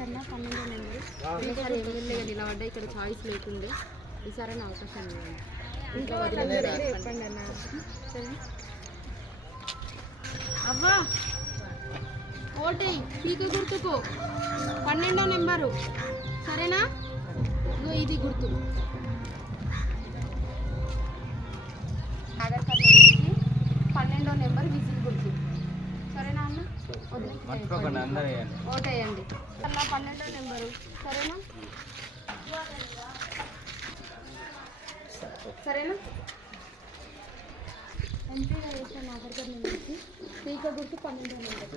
కన్నా 12వ నెంబరు. ఈసారి ఎమ్మెల్యేగా నిలబడ్డా ఇక్కడ చాయిస్ లేకుండే, ఈసారి అవకాశం లేదు. ఇంకా వాళ్ళందరూ చెప్పండి అన్న. సరే అవ్వా ఓటే పీక గుర్తుకు 12వ నెంబరు, సరేనా? ఇది గుర్తు ఆధార్ కార్డు 12వ నెంబర్ విజిల్ గుర్తు, సరేనా అన్న? ఓటేయండి అలా 12వ నెంబరు, సరేనా? సరేనా? ఎంపీగా చేసిన ఆధార్ కార్డు నెంబర్కి పీక గుర్తు 12వ నెంబర్.